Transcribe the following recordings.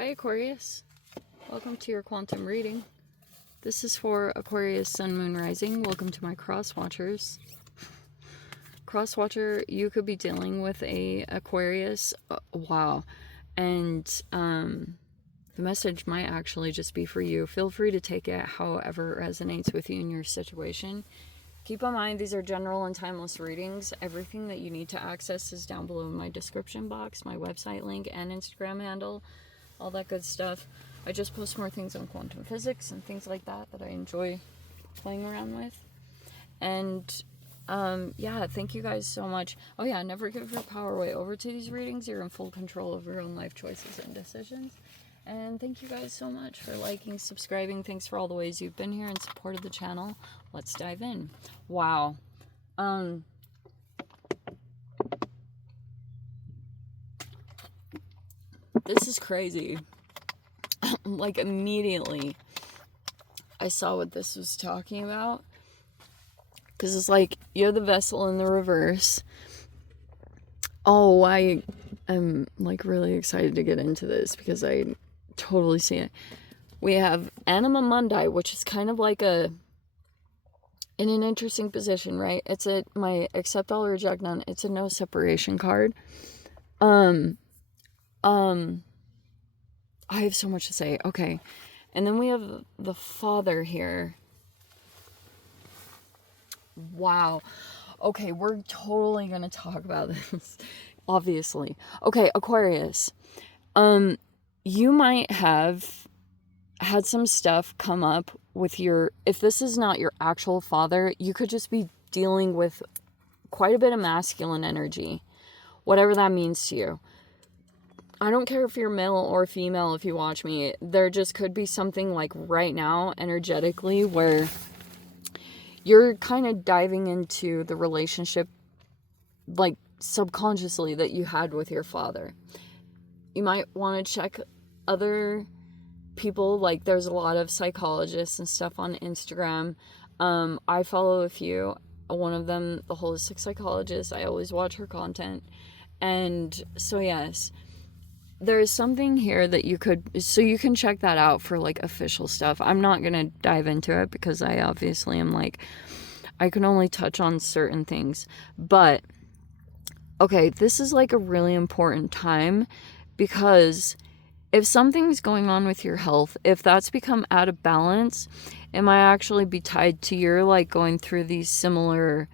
Hi Aquarius, welcome to your quantum reading. This is for Aquarius Sun Moon Rising. Welcome to my cross watchers. Cross watcher, you could be dealing with a Aquarius. Wow. And the message might actually just be for you. Feel free to take it however it resonates with you in your situation. Keep in mind, these are general and timeless readings. Everything that you need to access is down below in my description box, my website link, and Instagram handle. All that good stuff. I just post more things on quantum physics and things like that I enjoy playing around with. And yeah, thank you guys so much. Oh yeah, never give your power away. Over to these readings, you're in full control of your own life choices and decisions. And thank you guys so much for liking, subscribing. Thanks for all the ways you've been here and supported the channel. Let's dive in. Wow. This is crazy. Like immediately I saw what this was talking about, because it's like you have the vessel in the reverse. Oh, I am like really excited to get into this because I totally see it. We have Anima Mundi, which is kind of like in an interesting position, right? It's my accept all, reject none. It's a no separation card. I have so much to say. Okay. And then we have the Father here. Wow. Okay, we're totally going to talk about this. Obviously. Okay, Aquarius. You might have had some stuff come up with if this is not your actual father, you could just be dealing with quite a bit of masculine energy. Whatever that means to you. I don't care if you're male or female if you watch me. There just could be something like right now, energetically, where you're kind of diving into the relationship, like subconsciously, that you had with your father. You might want to check other people. Like there's a lot of psychologists and stuff on Instagram. I follow a few. One of them, the holistic psychologist. I always watch her content. And so yes, there's something here that you can check that out for like official stuff. I'm not going to dive into it because I obviously am like, I can only touch on certain things. But okay, this is like a really important time, because if something's going on with your health, if that's become out of balance, it might actually be tied to your like going through these similar,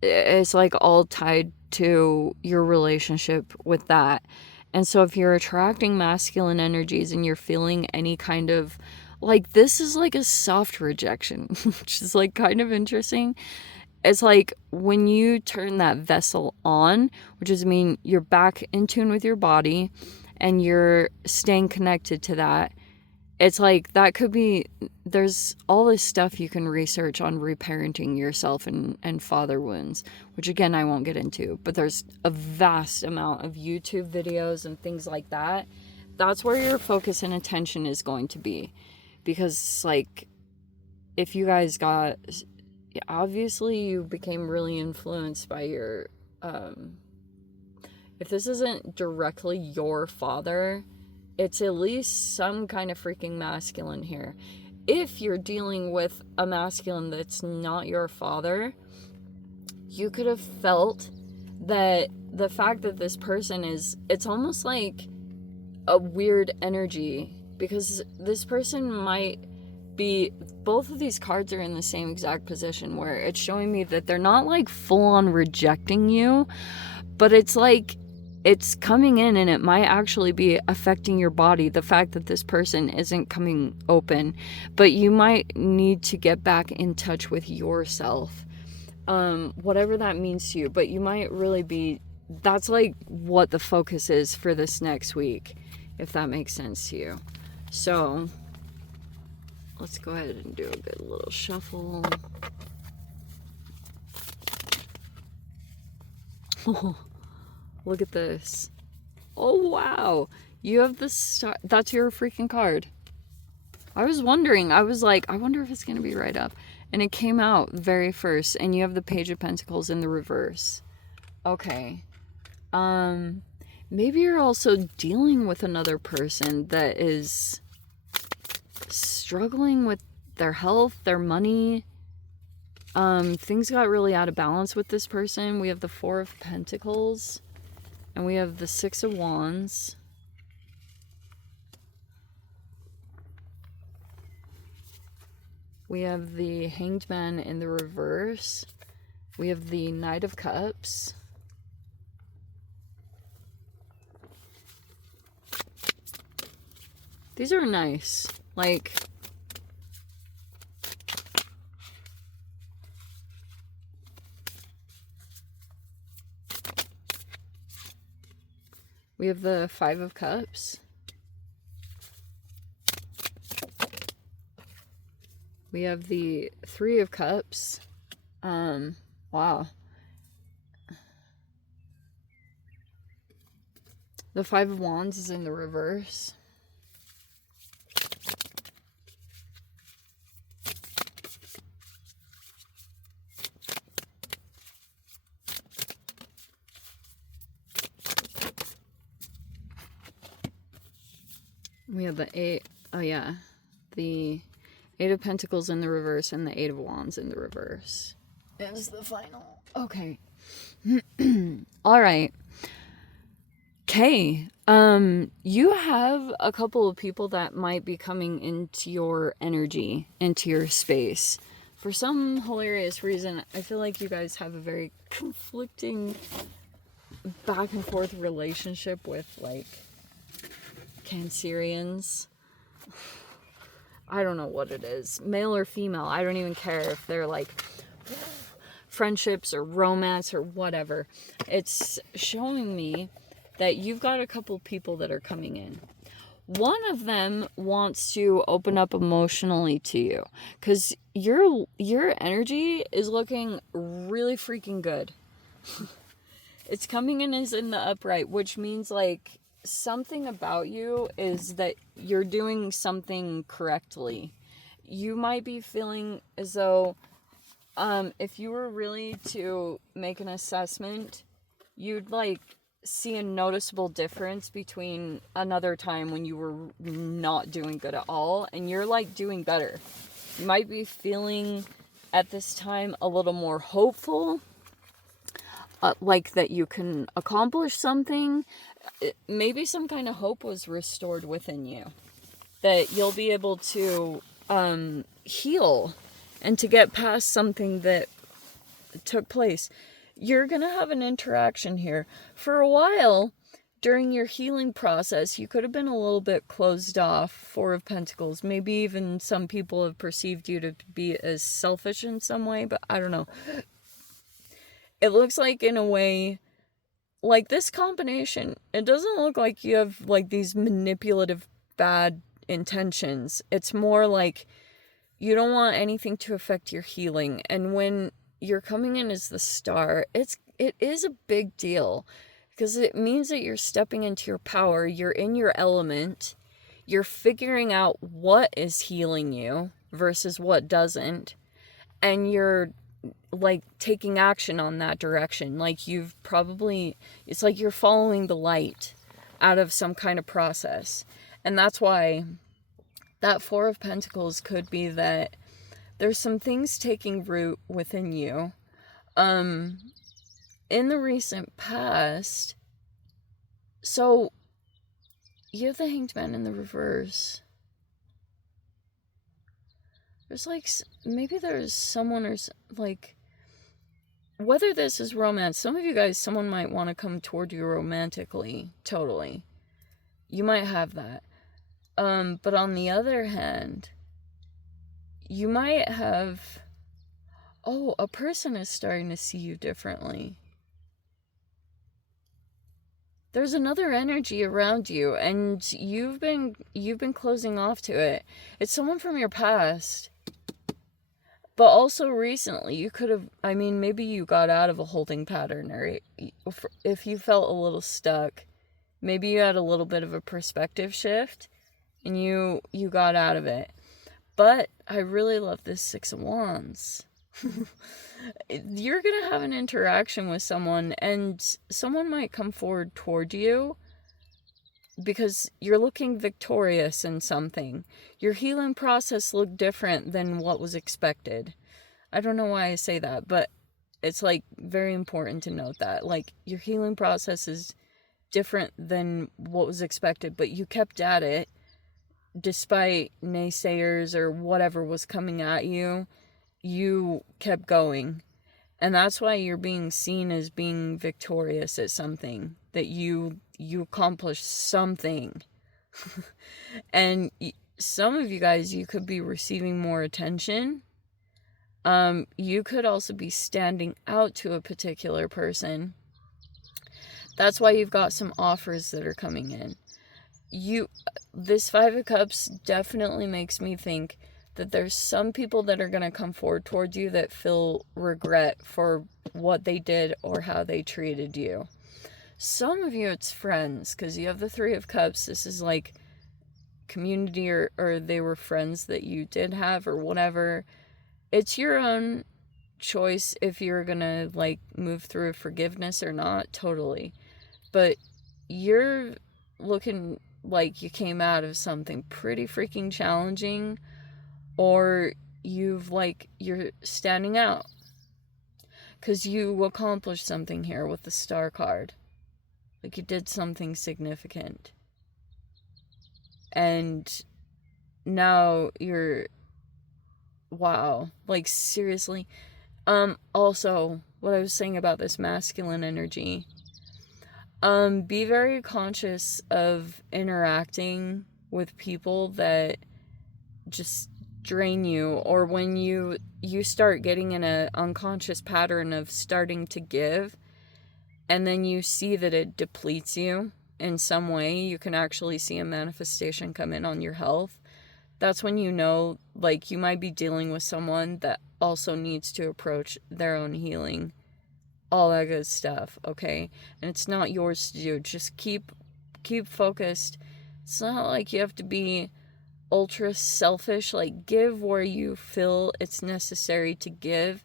it's like all tied to your relationship with that. And so if you're attracting masculine energies and you're feeling any kind of, like, this is like a soft rejection, which is like kind of interesting. It's like when you turn that vessel on, which is mean you're back in tune with your body and you're staying connected to that. It's like that could be, there's all this stuff you can research on reparenting yourself and father wounds, which again, I won't get into, but there's a vast amount of YouTube videos and things like that. That's where your focus and attention is going to be, because like, if you guys obviously you became really influenced by your, if this isn't directly your father, it's at least some kind of freaking masculine here. If you're dealing with a masculine that's not your father, you could have felt that the fact that this person it's almost like a weird energy, because this person might be, both of these cards are in the same exact position where it's showing me that they're not like full on rejecting you, but it's like, it's coming in and it might actually be affecting your body, the fact that this person isn't coming open. But you might need to get back in touch with yourself, whatever that means to you. But you might really be, that's like what the focus is for this next week, if that makes sense to you. So let's go ahead and do a good little shuffle. Look at this. Oh, wow. You have the star. That's your freaking card. I was wondering. I was like, I wonder if it's going to be right up. And it came out very first. And you have the Page of Pentacles in the reverse. Okay. maybe you're also dealing with another person that is struggling with their health, their money. Things got really out of balance with this person. We have the Four of Pentacles, and we have the Six of Wands. We have the Hanged Man in the reverse. We have the Knight of Cups. These are nice. Like, we have the Five of Cups. We have the Three of Cups. Wow. The Five of Wands is in the reverse. We have the Eight, oh yeah, the Eight of Pentacles in the reverse and the Eight of Wands in the reverse. Is the final. Okay. All right. Okay. You have a couple of people that might be coming into your energy, into your space. For some hilarious reason, I feel like you guys have a very conflicting back and forth relationship with, like, Cancerians. I don't know what it is. Male or female. I don't even care if they're, like, friendships or romance or whatever. It's showing me that you've got a couple people that are coming in. One of them wants to open up emotionally to you because your energy is looking really freaking good. It's coming in as in the upright, which means, like, something about you is that you're doing something correctly. You might be feeling as though if you were really to make an assessment, you'd, like, see a noticeable difference between another time when you were not doing good at all and you're, like, doing better. You might be feeling at this time a little more hopeful, like that you can accomplish something. Maybe some kind of hope was restored within you, that you'll be able to heal and to get past something that took place. You're going to have an interaction here. For a while, during your healing process, you could have been a little bit closed off. Four of Pentacles. Maybe even some people have perceived you to be as selfish in some way, but I don't know. It looks like, in a way, like, this combination, it doesn't look like you have, like, these manipulative bad intentions. It's more like you don't want anything to affect your healing. And when you're coming in as the Star, it is a big deal because it means that you're stepping into your power, you're in your element, you're figuring out what is healing you versus what doesn't, and you're, like, taking action on that direction. Like, you've probably, it's like you're following the light out of some kind of process. And that's why that Four of Pentacles could be that there's some things taking root within you. In the recent past, so you have the Hanged Man in the reverse. There's, like, maybe there's someone, or, like, whether this is romance, some of you guys, someone might want to come toward you romantically, totally. You might have that. But on the other hand, you might have, a person is starting to see you differently. There's another energy around you, and you've been closing off to it. It's someone from your past. But also recently, you could have, I mean, maybe you got out of a holding pattern, or if you felt a little stuck, maybe you had a little bit of a perspective shift, and you got out of it. But I really love this Six of Wands. You're going to have an interaction with someone, and someone might come forward toward you because you're looking victorious in something. Your healing process looked different than what was expected. I don't know why I say that, but it's like very important to note that. Like, your healing process is different than what was expected, but you kept at it despite naysayers or whatever was coming at you. You kept going. And that's why you're being seen as being victorious at something, that you accomplished something. And some of you guys, you could be receiving more attention. You could also be standing out to a particular person. That's why you've got some offers that are coming in. This Five of Cups definitely makes me think that there's some people that are going to come forward towards you that feel regret for what they did or how they treated you. Some of you, it's friends, because you have the Three of Cups. This is like community, or they were friends that you did have or whatever. It's your own choice if you're going to like move through forgiveness or not, totally. But you're looking like you came out of something pretty freaking challenging, or you're standing out because you accomplished something here with the Star card. Like, you did something significant, and now you're, wow, like, seriously. Also, what I was saying about this masculine energy, be very conscious of interacting with people that just drain you, or when you start getting in an unconscious pattern of starting to give, and then you see that it depletes you in some way. You can actually see a manifestation come in on your health. That's when you know, like, you might be dealing with someone that also needs to approach their own healing, all that good stuff, okay? And it's not yours to do. Just keep focused. It's not like you have to be ultra selfish. Like, give where you feel it's necessary to give,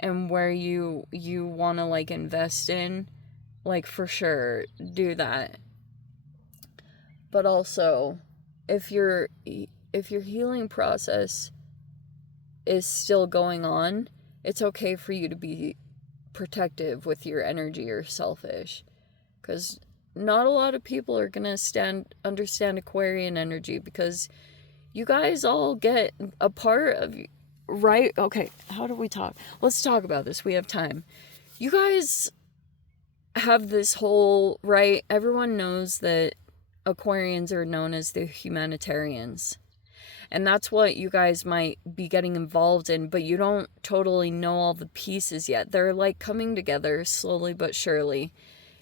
and where you want to like invest in, like, for sure do that. But also, if your healing process is still going on, it's okay for you to be protective with your energy or selfish, because not a lot of people are gonna understand Aquarian energy, because you guys all get a part of, right? Okay, how do we talk? Let's talk about this. We have time. You guys have this whole, right? Everyone knows that Aquarians are known as the humanitarians. And that's what you guys might be getting involved in, but you don't totally know all the pieces yet. They're like coming together slowly but surely.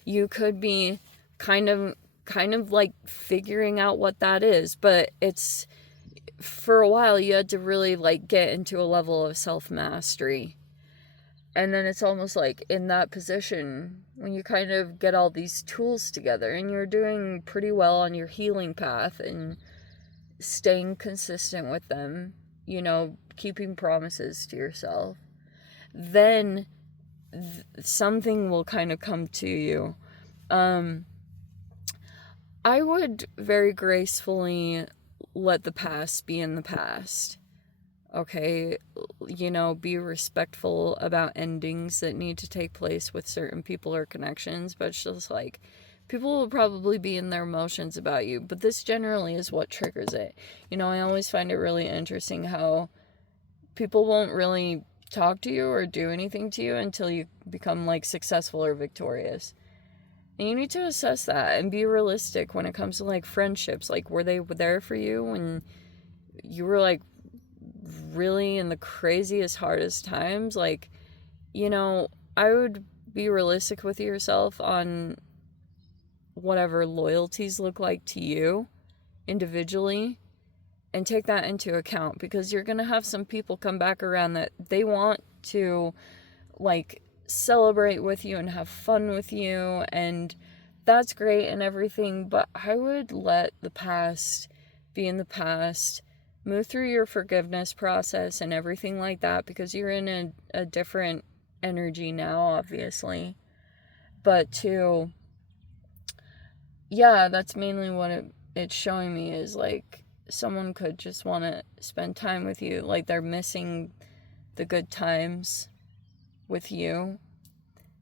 You could be kind of like figuring out what that is, but it's, for a while you had to really like get into a level of self-mastery. And then it's almost like in that position, when you kind of get all these tools together and you're doing pretty well on your healing path and staying consistent with them, you know, keeping promises to yourself, then something will kind of come to you. I would very gracefully let the past be in the past. Okay, you know, be respectful about endings that need to take place with certain people or connections, but it's just like, people will probably be in their emotions about you, but this generally is what triggers it. You know, I always find it really interesting how people won't really talk to you or do anything to you until you become like successful or victorious. And you need to assess that and be realistic when it comes to like friendships. Like, were they there for you when you were like really in the craziest, hardest times? Like, you know, I would be realistic with yourself on whatever loyalties look like to you individually, and take that into account, because you're gonna have some people come back around that they want to like celebrate with you and have fun with you, and that's great and everything, but I would let the past be in the past. Move through your forgiveness process and everything like that, because you're in a different energy now, obviously. But to yeah, that's mainly what it's showing me, is like someone could just want to spend time with you. Like they're missing the good times with you.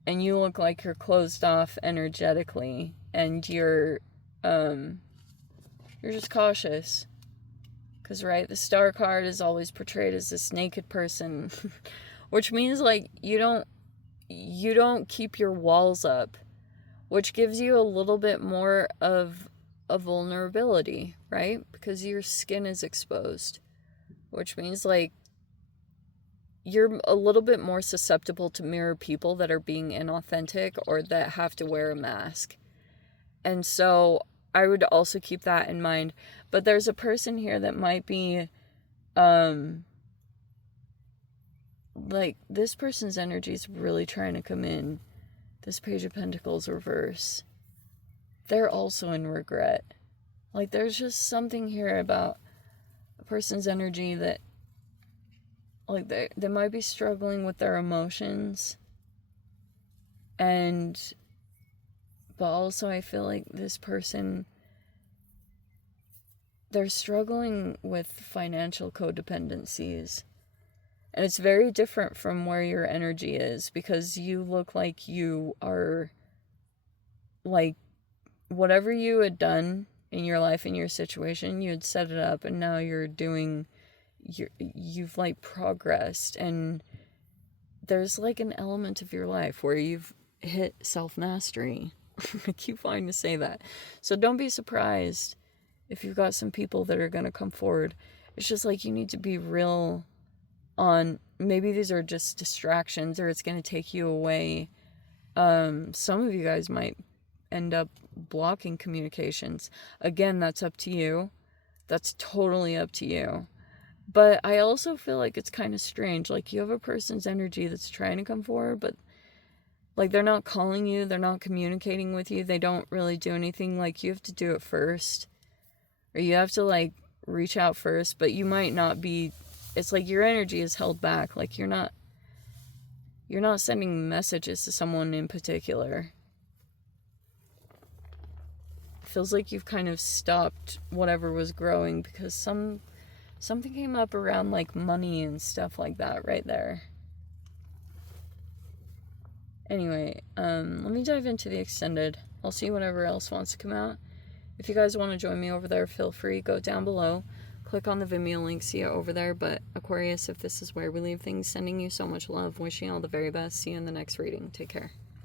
And you look like you're closed off energetically, and you're just cautious. Because, right, the star card is always portrayed as this naked person, which means, like, you don't keep your walls up, which gives you a little bit more of a vulnerability, right? Because your skin is exposed, which means, like, you're a little bit more susceptible to mirror people that are being inauthentic or that have to wear a mask. And so I would also keep that in mind. But there's a person here that might be, like, this person's energy is really trying to come in. This Page of Pentacles reverse. They're also in regret. Like, there's just something here about a person's energy that, like, they might be struggling with their emotions. But also I feel like this person, they're struggling with financial codependencies. And it's very different from where your energy is, because you look like you are, like, whatever you had done in your life, in your situation, you had set it up, and now you've like progressed, and there's like an element of your life where you've hit self-mastery. I keep wanting to say that. So don't be surprised if you've got some people that are going to come forward. It's just like you need to be real on, maybe these are just distractions, or it's going to take you away. Some of you guys might end up blocking communications. Again, that's up to you. That's totally up to you. But I also feel like it's kind of strange. Like, you have a person's energy that's trying to come forward, but, like, they're not calling you, they're not communicating with you, they don't really do anything. Like, you have to do it first. Or you have to, like, reach out first, but you might not be, it's like your energy is held back. Like, you're not sending messages to someone in particular. It feels like you've kind of stopped whatever was growing, because something came up around, like, money and stuff like that right there. Anyway, let me dive into the extended. I'll see whatever else wants to come out. If you guys want to join me over there, feel free. Go down below. Click on the Vimeo link. See you over there. But Aquarius, if this is where we leave things, sending you so much love. Wishing you all the very best. See you in the next reading. Take care.